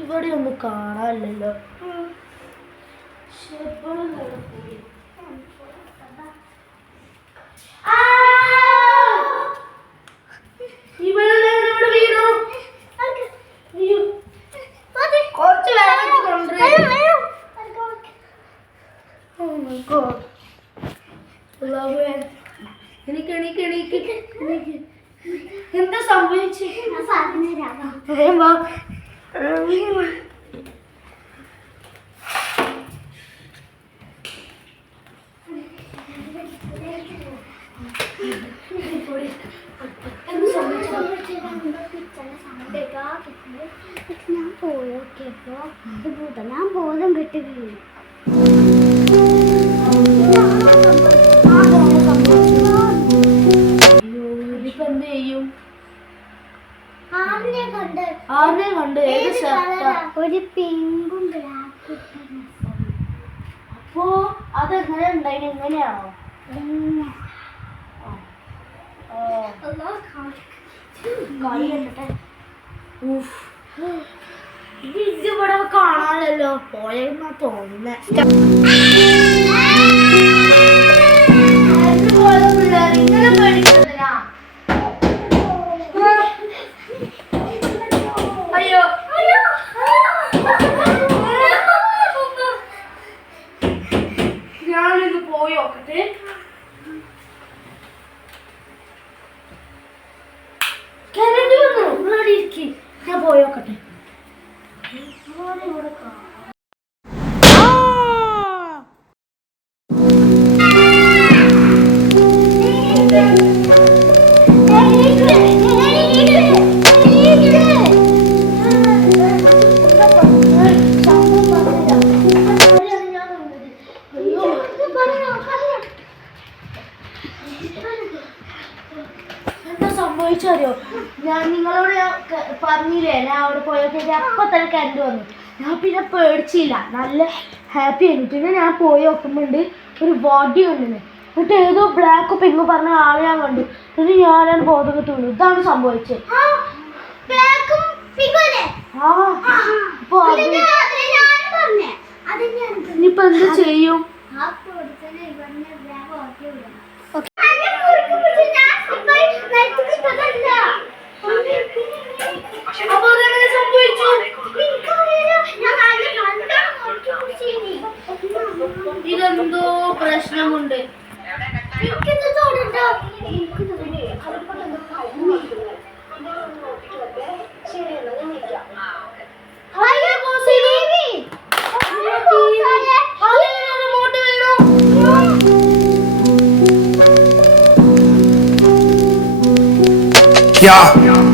ഇവിടെ ഒന്നും കാണാനില്ലല്ലോ. എന്താ സംഭവിച്ചു? ഞാൻ പോയോക്കിയപ്പോ ഞാൻ ബോധം കെട്ടി വീണു. എന്ത് ചെയ്യും? ആറിനെ കണ്ട് ഒരു പിങ്കും ബ്ലാക്കും. അപ്പോ അതെങ്ങനെ ഉണ്ടായിന്? എങ്ങനെയാണോ? ഇതിവിടെ കാണാനല്ലോ, പോയെന്നാ തോന്നുന്നേ. ഇങ്ങനെ പേടിക്കുന്നില്ല. അയ്യോ ഞാനിത് പോയി നോക്കട്ടെ. കരണ്ട് വന്നു. ഇവിടെ ഇരിക്കും, ഞാൻ പോയി നോക്കട്ടെ. എന്താ സംഭവിച്ചറിയോ? ഞാൻ നിങ്ങളോട് പറഞ്ഞില്ലേ, ഞാൻ അവിടെ പോയപ്പോ അപ്പൊ തന്നെ കരണ്ട് വന്നു. ഞാൻ പിന്നെ പേടിച്ചില്ല, നല്ല ഹാപ്പി ആയിരുന്നു. പിന്നെ ഞാൻ പോയി നോക്കുമ്പോണ്ട് ഒരു ബോഡി കണ്ടിന്. എന്നിട്ട് ഏതോ ബ്ലാക്ക് പിങ്ക് പറഞ്ഞ ആളെ ഞാൻ കണ്ടു. എന്നിട്ട് ഞാനാണ് ബോധം കിട്ടുള്ളൂ. ഇതാണ് സംഭവിച്ചത്. ഇനിയിപ്പോ എന്ത് ചെയ്യും? അപ്പൊ അതെങ്ങനെ സംഭവിച്ചു? ഇതെന്തോ പ്രശ്നമുണ്ട്. Yeah.